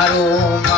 I don't.